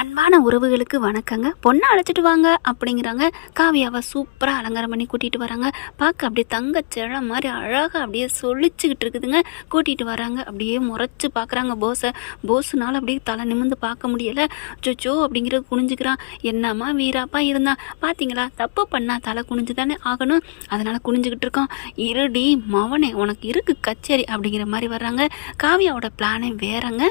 அன்பான உறவுகளுக்கு வணக்கங்க. பொண்ணை அழைச்சிட்டு வாங்க அப்படிங்கிறாங்க. காவியாவை சூப்பராக அலங்காரம் பண்ணி கூட்டிகிட்டு வராங்க. பார்க்க அப்படியே தங்கச்செழ மாதிரி அழகாக அப்படியே சொலிச்சுக்கிட்டு இருக்குதுங்க. கூட்டிகிட்டு வராங்க. அப்படியே முறைச்சி பார்க்குறாங்க போஸை. போஸுனால அப்படியே தலை நிமிர்ந்து பார்க்க முடியலை. சொச்சோ அப்படிங்கிறது குனிஞ்சுக்கிறான். என்னம்மா வீராப்பா இருந்தான் பார்த்தீங்களா, தப்பு பண்ணால் தலை குனிஞ்சு தானே ஆகணும், அதனால் குனிஞ்சுக்கிட்டு இருக்கான். இருடி மவனே உனக்கு இருக்கு கச்சேரி அப்படிங்கிற மாதிரி வர்றாங்க. காவியாவோட பிளானே வேறங்க.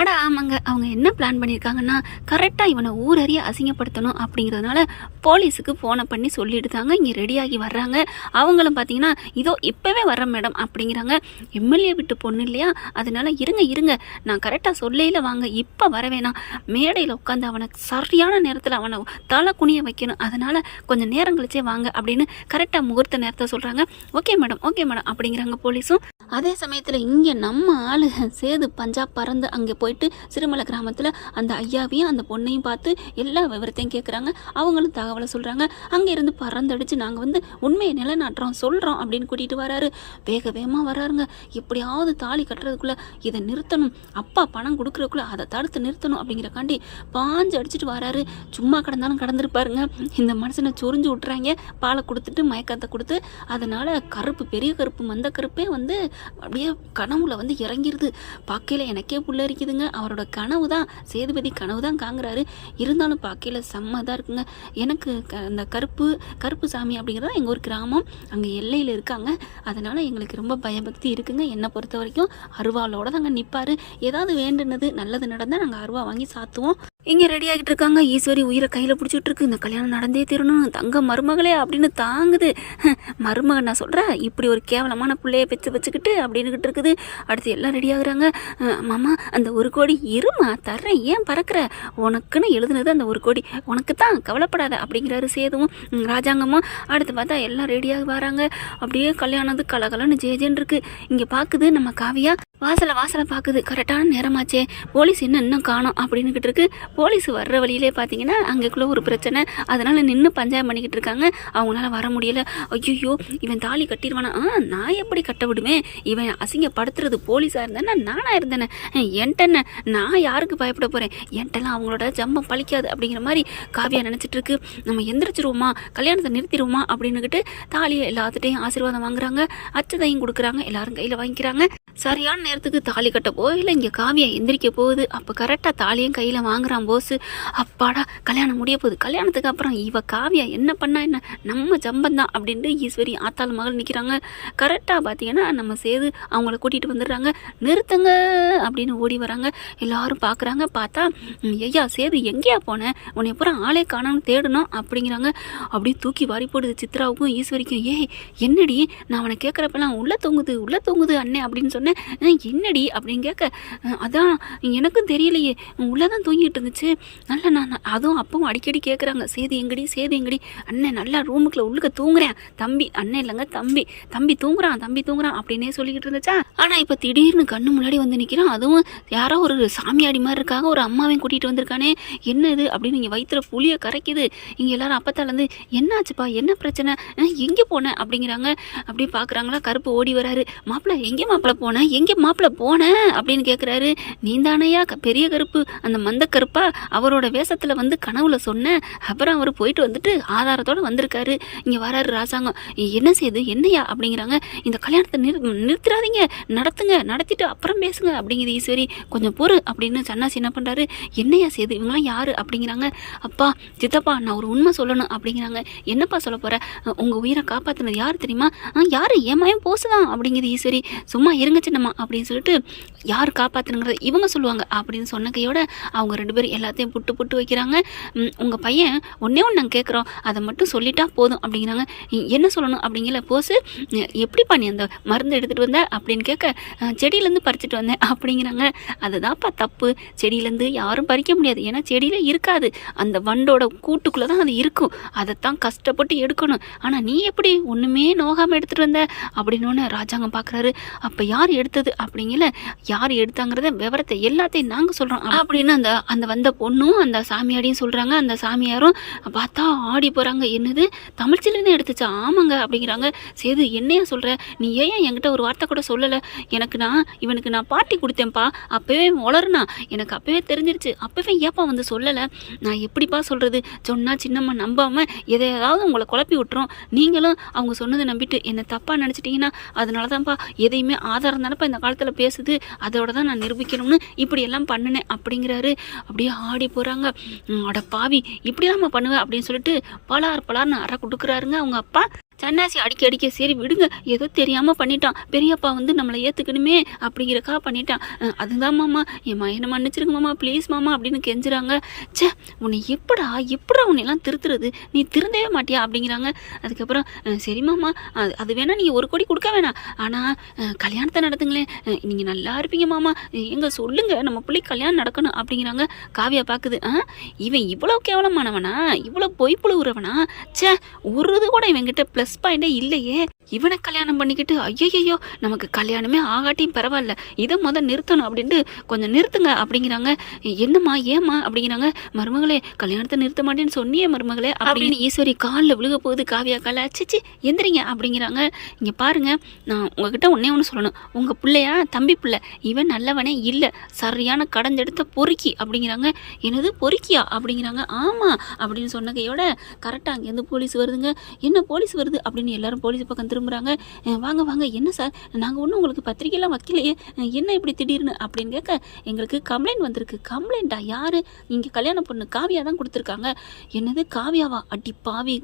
ஆடா ஆமாங்க, அவங்க என்ன பிளான் பண்ணியிருக்காங்கன்னா கரெக்டாக இவனை ஊரறிய அசிங்கப்படுத்தணும் அப்படிங்கிறதுனால போலீஸுக்கு ஃபோனை பண்ணி சொல்லிடுதாங்க. இங்கே ரெடியாகி வர்றாங்க. அவங்களும் பார்த்தீங்கன்னா இதோ இப்போவே வர்றேன் மேடம் அப்படிங்கிறாங்க. எம்எல்ஏ விட்டு பொண்ணு இல்லையா, அதனால இருங்க நான் கரெக்டாக சொல்லையில் வாங்க, இப்போ வர வேணாம், மேடையில் உட்காந்து அவனை சரியான நேரத்தில் அவனை தலை குனிய வைக்கணும், அதனால் கொஞ்சம் நேரம் கழிச்சே வாங்க அப்படின்னு கரெக்டாக முகூர்த்த நேரத்தை சொல்கிறாங்க. ஓகே மேடம் அப்படிங்கிறாங்க போலீஸும். அதே சமயத்தில் இங்கே நம்ம ஆளு சேது பஞ்சாப் பறந்து அங்கே போயிட்டு சிறுமலை கிராமத்தில் அந்த ஐயாவையும் அந்த பொண்ணையும் பார்த்து எல்லா விவரத்தையும் கேட்குறாங்க. அவங்களும் தகவலை சொல்கிறாங்க. அங்கே இருந்து பறந்தடிச்சு நாங்கள் உண்மையை நிலைநாட்டுறோம் சொல்கிறோம் அப்படின்னு கூட்டிகிட்டு வராரு. வேகமாக வராருங்க. எப்படியாவது தாலி கட்டுறதுக்குள்ளே இதை நிறுத்தணும், அப்பா பணம் கொடுக்குறதுக்குள்ளே அதை தடுத்து நிறுத்தணும் அப்படிங்கிறக்காண்டி பாஞ்சு அடிச்சுட்டு வராரு. சும்மா கிடந்தாலும் கடந்திருப்பாருங்க. இந்த மனுஷனை சொரிஞ்சு விட்டுறாங்க, பாலை கொடுத்துட்டு மயக்கத்தை கொடுத்து. அதனால் கருப்பு, பெரிய கருப்பு, மந்த கருப்பே அப்படியே கனவுல இறங்கிருது. பார்க்கையில் எனக்கே புள்ள இருக்குதுங்க. அவரோட கனவு தான், சேதுபதி கனவு தான் காங்குறாரு. இருந்தாலும் பார்க்கையில் செம்மதாக இருக்குங்க. எனக்கு அந்த கருப்பு சாமி அப்படிங்கிறதா எங்கள் ஒரு கிராமம், அங்கே எல்லையில் இருக்காங்க. அதனால் எங்களுக்கு ரொம்ப பயபக்தி இருக்குங்க. என்னை பொறுத்த வரைக்கும் அருவாளோட தாங்க நிற்பார். ஏதாவது வேண்டுனது நல்லது நடந்தால் நாங்கள் அருவா வாங்கி சாத்துவோம். இங்கே ரெடி ஆகிட்டு இருக்காங்க. ஈஸ்வரி உயிரை கையில் பிடிச்சிட்டு இருக்கு. இந்த கல்யாணம் நடந்தே தீரணும், தங்க மருமகளே அப்படின்னு தாங்குது. மருமகன் நான் சொல்கிறேன், இப்படி ஒரு கேவலமான பிள்ளைய வச்சுக்கிட்டு அப்படின்னுக்கிட்டு இருக்குது. அடுத்து எல்லாம் ரெடி ஆகுறாங்க. மாமா அந்த 1 கோடி இருமா தர்றேன், ஏன் பறக்கிற, உனக்குன்னு எழுதுனது அந்த 1 கோடி உனக்கு தான், கவலைப்படாத அப்படிங்கிறாரு சேதுவும் ராஜாங்கமும். அடுத்து பார்த்தா எல்லாம் ரெடியாக வராங்க. அப்படியே கல்யாணத்து கலகலன்னு ஜேஜேன்னு இருக்கு. இங்கே பார்க்குது நம்ம காவியா, வாசலை பார்க்குது. கரெக்டான நேரமாச்சே, போலீஸ் இன்னும் காணோம் அப்படின்னுக்கிட்டு இருக்கு. போலீஸ் வர்ற வழியிலே பார்த்தீங்கன்னா அங்கேக்குள்ளே ஒரு பிரச்சனை, அதனால் நின்று பஞ்சாயம் பண்ணிக்கிட்டு இருக்காங்க. அவங்களால வர முடியலை. ஐயோ இவன் தாலி கட்டிடுவானா, நான் எப்படி கட்ட விடுவேன், இவன் அசிங்கப்படுத்துறது போலீஸாக இருந்தேன்னா நானாக இருந்தேனே, என்கிட்ட நான் யாருக்கு பயப்பட போகிறேன், என்கிட்டலாம் அவங்களோட ஜம்பம் பழிக்காது அப்படிங்கிற மாதிரி காவியா நினச்சிட்டு இருக்கு. நம்ம எந்திரிச்சிருவோமா, கல்யாணத்தை நிறுத்திடுவோமா அப்படின்னுக்கிட்டு தாலியை எல்லாத்துட்டையும் ஆசீர்வாதம் வாங்குறாங்க. அச்சதையும் கொடுக்குறாங்க. எல்லாரும் கையில் வாங்கிக்கிறாங்க. சரியான நேரத்துக்கு தாலி கட்ட போகல இங்கே காவியா எந்திரிக்க போகுது. அப்போ கரெக்டாக தாலியும் கையில் வாங்குறான் போஸு. அப்பாடா கல்யாணம் முடிய போகுது. கல்யாணத்துக்கு அப்புறம் இவ காவியா என்ன பண்ணா என்ன, நம்ம ஜம்பந்தான் அப்படின்ட்டு ஈஸ்வரி ஆத்தாள் மகள் நிற்கிறாங்க. கரெக்டாக பார்த்தீங்கன்னா நம்ம சேது அவங்கள கூட்டிகிட்டு வந்துடுறாங்க. நிறுத்துங்க அப்படின்னு ஓடி வராங்க. எல்லாரும் பார்க்குறாங்க. பார்த்தா ஐயா சேது எங்கேயா போனேன், உன்னை அப்புறம் ஆளே காணாமல் தேடணும் அப்படிங்கிறாங்க. அப்படியே தூக்கி வாரி போடுது சித்ராவுக்கும் ஈஸ்வரிக்கும். ஏய் என்னடி, நான் அவனை கேட்குறப்பெல்லாம் உள்ளே தூங்குது அண்ணே அப்படின்னு சொன்னேன், என்னடி அப்படின்னு கேட்க, அதான் எனக்கும் தெரியலையே, உள்ளே தான் தூங்கிட்டு இருந்துச்சு. நல்லா நான் அதுவும் அப்பவும் அடிக்கடி கேட்குறாங்க, சேது எங்கடி அண்ணன் நல்லா ரூமுக்குள்ள உள்ளுக்க தூங்குறேன், தம்பி அண்ணன் இல்லைங்க தம்பி தூங்குறான் அப்படின்னே சொல்லிக்கிட்டு இருந்துச்சா. ஆனால் இப்போ திடீர்னு கண்ணு முன்னாடி நிற்கிறான். அதுவும் யாரோ ஒரு சாமியாடி மாதிரி இருக்காங்க, ஒரு அம்மாவையும் கூட்டிகிட்டு வந்திருக்கானே, என்ன இது அப்படின்னு இங்கே வயிற்றுல புளியை கரைக்குது. இங்கே எல்லாரும் அப்பத்தாலேருந்து என்னாச்சுப்பா, என்ன பிரச்சனை, எங்கே போனேன் அப்படிங்கிறாங்க. அப்படி பார்க்குறாங்களா. கருப்பு ஓடி வராரு. மாப்பிள்ளை எங்கே மாப்பிள்ளை போனேன் அப்படின்னு கேட்குறாரு. நீந்தானையா பெரிய கருப்பு, அந்த மந்த கருப்பா, அவரோட வேஷத்தில் கனவுல சொன்னேன். அப்புறம் அவர் போயிட்டு ஆதாரத்தோடு வந்திருக்காரு. இங்கே வராரு ராசாங்கம். என்ன செய்யுது என்னையா அப்படிங்கிறாங்க. இந்த கல்யாணத்தை நிறுத்திடாதீங்க, நடத்திட்டு அப்புறம் பேசுங்க அப்படிங்குது ஈஸ்வரி. கொஞ்சம் பொறு அப்படின்னு சன்னாசி என்ன பண்ணுறாரு. என்னையா செய்யுது, இவங்களாம் யாரு அப்படிங்கிறாங்க. அப்பா சித்தப்பா நான் ஒரு உண்மை சொல்லணும் அப்படிங்கிறாங்க. என்னப்பா சொல்ல போற, உங்கள் உயிரை காப்பாற்றினது யார் தெரியுமா, யாரு ஏமாயும் போசுதான் அப்படிங்குது ஈஸ்வரி. சும்மா இருங்க சின்னம்மா அப்படின்னு சொல்லிட்டு யார் காப்பாற்றுனுங்கிறத இவங்க சொல்லுவாங்க அப்படின்னு சொன்ன கையோட அவங்க 2 பேரும் எல்லாத்தையும் புட்டு வைக்கிறாங்க. உங்கள் பையன் ஒன்றே நாங்கள் கேட்குறோம், அதை மட்டும் சொல்லிட்டா போதும் அப்படிங்கிறாங்க. என்ன சொல்லணும் அப்படிங்கிற போஸு, எப்படிப்பா நீ அந்த மருந்து எடுத்துகிட்டு வந்த அப்படின்னு கேட்க, செடியிலேருந்து பறிச்சுட்டு வந்தேன் அப்படிங்கிறாங்க. அதுதான்ப்பா தப்பு, செடியிலேருந்து யாரும் பறிக்க முடியாது, ஏன்னா செடியில் இருக்காது, அந்த வண்டோட கூட்டுக்குள்ளே தான் அது இருக்கும், அதைத்தான் கஷ்டப்பட்டு எடுக்கணும். ஆனால் நீ எப்படி ஒன்றுமே நோகாமல் எடுத்துகிட்டு வந்த அப்படின்னு ராஜாங்கம் பார்க்குறாரு. அப்போ யார் எடுத்தது அப்படிங்கல யார் எடுத்தாங்கிறத விவரத்தை எல்லாத்தையும் நாங்கள் சொல்கிறோம் அப்படின்னு அந்த அந்த வந்த பொண்ணும் அந்த சாமியாரையும் சொல்கிறாங்க. அந்த சாமியாரும் பார்த்தா ஆடி போகிறாங்க. என்னது தமிழ்ச்சிலேருந்து எடுத்துச்சா? ஆமாங்க அப்படிங்கிறாங்க. சேது என்னையா சொல்கிற? நீ ஏன் என்கிட்ட ஒரு வார்த்தை கூட சொல்லலை? இவனுக்கு நான் பார்ட்டி கொடுத்தேன்ப்பா, அப்போவே வளருனா எனக்கு அப்போவே தெரிஞ்சிருச்சு, அப்போவே ஏப்பா வந்து சொல்லலை? நான் எப்படிப்பா சொல்கிறது? சொன்னால் சின்னம்மா நம்பாமல் எதையாவது உங்களை குழப்பி விட்டுரும். நீங்களும் அவங்க சொன்னதை நம்பிட்டு என்னை தப்பாக நினச்சிட்டிங்கன்னா அதனால தான்ப்பா எதையுமே ஆதாரம் தானப்பா இந்த காலத்தில் பேசுது, அதோட தான் நான் நிரூபிக்கணும்னு இப்படியெல்லாம் பண்ணினேன் அப்படிங்கிறாரு. அப்படியே ஆடி போகிறாங்க. அட பாவி இப்படியாம்மா பண்ணுவேன் அப்படின்னு சொல்லிட்டு பலார்னு அரை கொடுக்குறாருங்க அவங்க அப்பா. சன்னாசி அடிக்க சரி விடுங்க, ஏதோ தெரியாமல் பண்ணிட்டான், பெரியப்பா வந்து நம்மளை ஏற்றுக்கணுமே அப்படிங்கிறக்கா பண்ணிட்டான், அதுதான் மாமா என்னை மன்னிச்சிருங்க மாமா, ப்ளீஸ் மாமா அப்படின்னு கெஞ்சுறாங்க. சே உன்னை எப்படா உன்னையெல்லாம் திருத்துறது, நீ திருந்தவே மாட்டியா அப்படிங்கிறாங்க. அதுக்கப்புறம் சரி மாமா அது வேணா நீங்கள் 1 கோடி கொடுக்க வேணாம், ஆனால் கல்யாணத்தை நடத்துங்களேன், நீங்கள் நல்லா இருப்பீங்க மாமா, எங்க சொல்லுங்க நம்ம பிள்ளை கல்யாணம் நடக்கணும் அப்படிங்கிறாங்க. காவியா பார்க்குது, இவன் இவ்வளோ கேவலமானவனா, இவ்வளோ பொய் புழுவுறவனா, சே ஒரு இது கூட இவன்கிட்ட ப்ளஸ் பாயிண்டே இல்லையே, இவனை கல்யாணம் பண்ணிக்கிட்டு ஐயோ நமக்கு கல்யாணமே ஆகாட்டியும் பரவாயில்ல, இதை நிறுத்தணும் அப்படின்ட்டு கொஞ்சம் நிறுத்துங்க அப்படிங்கிறாங்க. என்னம்மா ஏம்மா அப்படிங்கிறாங்க. மருமகளே கல்யாணத்தை நிறுத்த மாட்டேன்னு சொன்னியே மருமகளே அப்படின்னு ஈஸ்வரி காலில் விழுக போகுது. காவியா கால சிச்சி எந்திரிங்க அப்படிங்கிறாங்க. இங்கே பாருங்க, நான் உங்ககிட்ட ஒன்று சொல்லணும், உங்கள் பிள்ளையா தம்பி பிள்ளை, இவன் நல்லவனே இல்லை, சரியான கடந்தெடுத்த பொறுக்கி அப்படிங்கிறாங்க. என்னது பொறுக்கியா அப்படிங்கிறாங்க. ஆமாம் அப்படின்னு சொன்ன கையோட கரெக்டாக அங்கேருந்து போலீஸ் வருதுங்க. என்ன போலீஸ் வருது அப்படின்னு எல்லாரும் போலீஸ் பக்கம் திரும்புகிறாங்க. வாங்க என்ன சார், நாங்கள் ஒன்றும் உங்களுக்கு பத்திரிக்கையெல்லாம் வைக்கலையே, என்ன இப்படி திடீர்னு அப்படின்னு கேட்க, எங்களுக்கு கம்ப்ளைண்ட் வந்திருக்கு. கம்ப்ளைண்ட்டா? யார்? இங்கே கல்யாண பொண்ணு காவியா தான் கொடுத்துருக்காங்க. என்னது காவியாவா? அடி பாவி,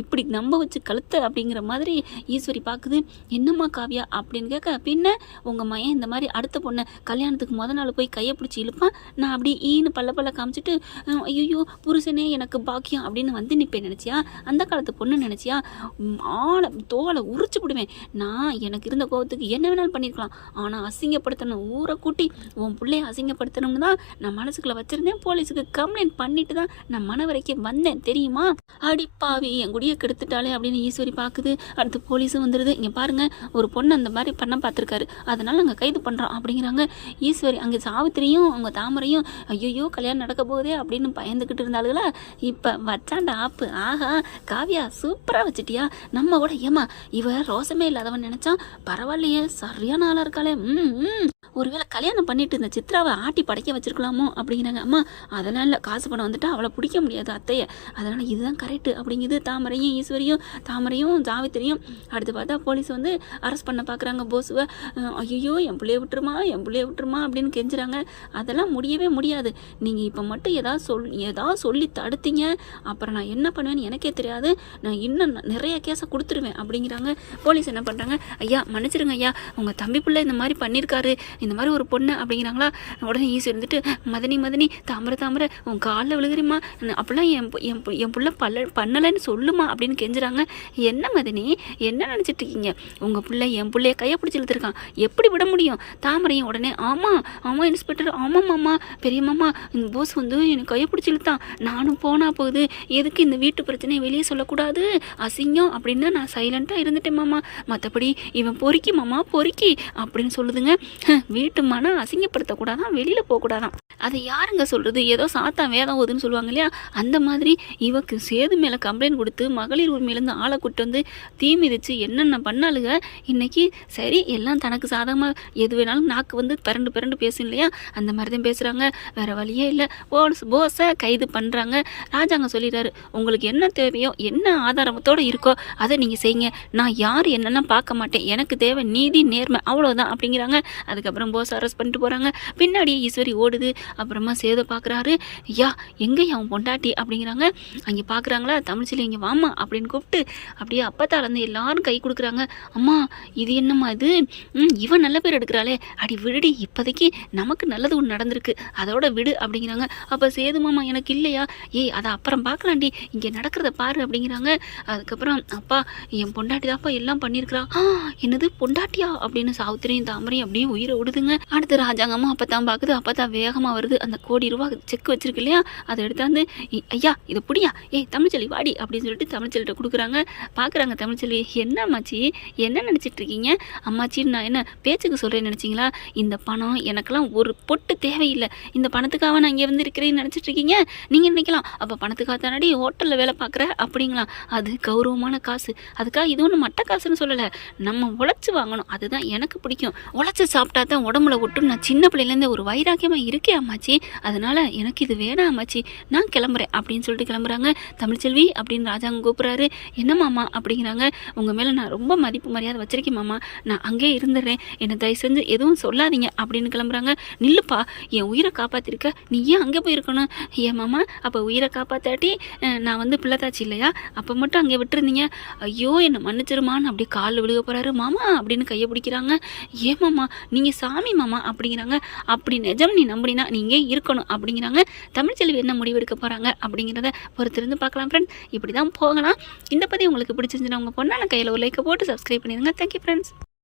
இப்படி நம்ப வச்சு கழுத்த அப்படிங்கிற மாதிரி ஈஸ்வரி பார்க்குது. என்னம்மா காவியா அப்படின்னு கேட்க, பின்ன உங்கள் மையன் இந்த மாதிரி அடுத்த பொண்ணை கல்யாணத்துக்கு நாள் போய் கையை பிடிச்சி இழுப்பான், நான் அப்படி ஈன்னு பல்ல காமிச்சிட்டு ஐயோ புருஷனே எனக்கு பாக்கியம் அப்படின்னு வந்து நிற்பேன் நினச்சியா? அந்த காலத்து பொண்ணு நினச்சியா? தோலை உரிச்சு விடுவேன். நான் எனக்கு இருந்த கோபத்துக்கு என்ன வேணாலும் பண்ணியிருக்கலாம், ஆனால் அசிங்கப்படுத்தணும், ஊரை கூட்டி உன் பிள்ளைய அசிங்கப்படுத்தணும்னு தான் நான் மனசுக்குள்ள வச்சிருந்தேன். போலீஸுக்கு கம்ப்ளைண்ட் பண்ணிட்டு தான் நான் மன வரைக்கும் வந்தேன் தெரியுமா? அடிப்பாவி என் குடியை கெடுத்துட்டாலே அப்படின்னு ஈஸ்வரி பார்க்குது. அடுத்து போலீஸும் வந்துடுது. இங்கே பாருங்க, ஒரு பொண்ணு அந்த மாதிரி பண்ண பார்த்துருக்காரு, அதனால நாங்கள் கைது பண்ணுறோம் அப்படிங்கிறாங்க. ஈஸ்வரி அங்கே சாவித்திரியும் அவங்க தாமரையும் ஐயோ கல்யாணம் நடக்க போகுதே அப்படின்னு பயந்துக்கிட்டு இருந்தாளுங்களா. இப்போ வச்சாண்ட ஆப்பு, ஆஹா காவியா சூப்பராக வச்சுட்டியா, நம்ம கூட ஏமா இவ ரோசமே இல்லாதவன் நினைச்சா பரவாயில்லையே, சரியான ஆளா இருக்காளே, ஒருவேளை கல்யாணம் பண்ணிட்டு இந்த சித்ராவை ஆட்டி படைக்க வச்சிருக்கலாமோ அப்படிங்கிறாங்க. அம்மா அதனால காசு பணம் வந்துட்டா அவளை பிடிக்க முடியாது அத்தைய, அதனால இதுதான் கரெக்டு அப்படிங்குது தாமரையும் ஈஸ்வரியும் ஜாவித்திரியும். அடுத்து பார்த்தா போலீஸ் வந்து அரெஸ்ட் பண்ண பார்க்குறாங்க போசுவை. ஐயோ என் பிள்ளைய விட்டுருமா அப்படின்னு கெஞ்சுறாங்க. அதெல்லாம் முடியவே முடியாது, நீங்கள் இப்போ மட்டும் ஏதாவது சொல்லி தடுத்தீங்க அப்புறம் நான் என்ன பண்ணுவேன்னு எனக்கே தெரியாது, நான் இன்னும் நிறைய கேஸை கொடுத்துருவேன் அப்படிங்கிறாங்க. போலீஸ் என்ன பண்ணுறாங்க, ஐயா மன்னிச்சிருங்க ஐயா, உங்கள் தம்பி பிள்ளை இந்த மாதிரி பண்ணியிருக்காரு, இந்த மாதிரி ஒரு பொண்ணு அப்படிங்கிறாங்களா. உடனே ஈஸி இருந்துட்டு மதனி தாமரை உன் காலில் விழுகிறீமா, அப்படிலாம் என் பிள்ளை பண்ணலைன்னு சொல்லுமா அப்படின்னு கெஞ்சுறாங்க. என்ன மதனி என்ன நினச்சிட்டு இருக்கீங்க, உங்கள் பிள்ளை என் பிள்ளைய கையை பிடிச்சி இழுத்துருக்கான், எப்படி விட முடியும்? தாமரையும் உடனே ஆமாம் இன்ஸ்பெக்டர், ஆமாம்மாம்மா பெரியம்மா, இந்த போஸ் வந்து எனக்கு கையை பிடிச்சி இழுத்தான், நானும் போனா போகுது, எதுக்கு இந்த வீட்டு பிரச்சனையை வெளியே சொல்லக்கூடாது, அசிங்கம் அப்படின்னு நான் சைலண்ட்டாக இருந்துட்டேன் மாமா, மற்றபடி இவன் பொறுக்கி அப்படின்னு சொல்லுதுங்க. வீட்டு மனம் அசிங்கப்படுத்தக்கூடாதான், வெளியில் போகக்கூடாதான், அதை யாருங்க சொல்கிறது? ஏதோ சாத்தான் வேதம் ஓதுன்னு சொல்லுவாங்க இல்லையா, அந்த மாதிரி இவக்கு சேது மேலே கம்ப்ளைண்ட் கொடுத்து மகளிர் உரிமையிலேருந்து ஆளை கூட்டு வந்து தீ மிதித்து என்னென்ன பண்ணாலுங்க. இன்றைக்கி சரி எல்லாம் தனக்கு சாதகமாக எது வேணாலும் நாக்கு வந்து பிறண்டு பேசும் இல்லையா, அந்த மாதிரி தான் பேசுகிறாங்க. வேறு வழியே இல்லை, போஸை கைது பண்ணுறாங்க. ராஜாங்க சொல்லிடுறாரு, உங்களுக்கு என்ன தேவையோ என்ன ஆதாரத்தோடு இருக்கோ அதை நீங்கள் செய்யுங்க, நான் யார் என்னென்னா பார்க்க மாட்டேன், எனக்கு தேவை நீதி நேர்மை அவ்வளோதான் அப்படிங்கிறாங்க. அதுக்கப்புறம் போஸ் அரெஸ்ட் பண்ணிட்டு போகிறாங்க. பின்னாடியே ஈஸ்வரி ஓடுது. அப்புறமா சேதை பார்க்குறாரு, ஐயா எங்கேயா அவன் பொண்டாட்டி அப்படிங்கிறாங்க. அங்கே பார்க்குறாங்களா, தமிழ்ச்சியில் இங்கே வாமா அப்படின்னு கூப்பிட்டு அப்படியே அப்பத்தாலேருந்து எல்லாரும் கை கொடுக்குறாங்க. அம்மா இது என்னம்மா இது, இவன் நல்ல பேர் எடுக்கிறாளே, அடி விடுடி, இப்போதைக்கு நமக்கு நல்லது ஒன்று நடந்திருக்கு, அதோட விடு அப்படிங்கிறாங்க. அப்போ சேது மாமா எனக்கு இல்லையா, ஏய் அதை அப்புறம் பார்க்கலாண்டி, இங்கே நடக்கிறத பாரு அப்படிங்கிறாங்க. அதுக்கப்புறம் அப்பா என் பொண்டாட்டி தான்ப்பா எல்லாம் பண்ணியிருக்கிறா. என்னது பொண்டாட்டியா அப்படின்னு சாவித்திரியும் தாமரையும் அப்படியே உயிரை விடுது. போகுதுங்க. அடுத்து ராஜாங்கமும் அப்பதான் பார்க்குது. அப்பதான் வேகமாக வருது. அந்த ₹1,00,00,000 செக் வச்சிருக்கு இல்லையா, அதை எடுத்தாந்து ஐயா இதை புடியா, ஏய் தமிழ்ச்செல்வி வாடி அப்படின்னு சொல்லிட்டு தமிழ்ச்செல்விட்ட கொடுக்குறாங்க. பார்க்குறாங்க தமிழ்ச்செல்வி. என்ன அம்மாச்சி, என்ன நினச்சிட்டு இருக்கீங்க? அம்மாச்சின்னு நான் என்ன பேச்சுக்கு சொல்கிறேன்னு நினச்சிங்களா? இந்த பணம் எனக்கெல்லாம் ஒரு பொட்டு தேவையில்லை. இந்த பணத்துக்காக நான் இங்கே வந்து இருக்கிறேன்னு நினச்சிட்டு இருக்கீங்க. நீங்கள் நினைக்கலாம் அப்போ பணத்துக்காக தானடி ஹோட்டலில் வேலை பார்க்குற அப்படிங்களா? அது கௌரவமான காசு. அதுக்காக இது ஒன்றும் மட்ட காசுன்னு சொல்லலை. நம்ம உழைச்சி வாங்கணும், அதுதான் எனக்கு பிடிக்கும். உழைச்சி சாப்பிட்டா தான் உடம்புல ஒட்டும். நான் சின்ன பிள்ளையிலேருந்து ஒரு வைராக்கியமாக இருக்கேன் அம்மாச்சி. அதனால் எனக்கு இது வேணாம் அம்மாச்சி, நான் கிளம்புறேன் அப்படின்னு சொல்லிட்டு கிளம்புறாங்க. தமிழ்ச்செல்வி அப்படின்னு ராஜாங்க கூப்பிட்றாரு. என்ன மாமா அப்படிங்கிறாங்க. உங்கள் மேலே நான் ரொம்ப மதிப்பு மரியாதை வச்சிருக்கேன் மாமா, நான் அங்கேயே இருந்துடுறேன், என்னை தயவு செஞ்சு எதுவும் சொல்லாதீங்க அப்படின்னு கிளம்புறாங்க. நில்லுப்பா, என் உயிரை காப்பாற்றிருக்க, நீ ஏன் அங்கே போயிருக்கணும்? ஏன் மாமா, அப்போ உயிரை காப்பாற்றாட்டி நான் வந்து பிள்ளைத்தாச்சு இல்லையா, அப்போ மட்டும் அங்கே விட்டுருந்தீங்க. ஐயோ என்னை மன்னிச்சிருமான்னு அப்படியே காலில் விழுக போகிறாரு. மாமா அப்படின்னு கையை பிடிக்கிறாங்க. ஏன் மாமா, நீங்கள் சாமி மாமா அப்படிங்கிறாங்க. அப்படி நிஜம் நீ நம்பினா நீங்க இருக்கணும் அப்படிங்கிறாங்க. தமிழ்ச்செல்வி என்ன முடிவெடுக்க போகிறாங்க அப்படிங்கிறத பொறுத்திருந்து பார்க்கலாம் ஃப்ரெண்ட். இப்படி தான் போகலாம். இந்த பற்றி உங்களுக்கு பிடிச்சிருந்துச்சுன்னா உங்கள் பொண்ணான கையில் ஒரு லைக்கை போட்டு சப்ஸ்கிரைப் பண்ணிடுங்க. Thank you friends.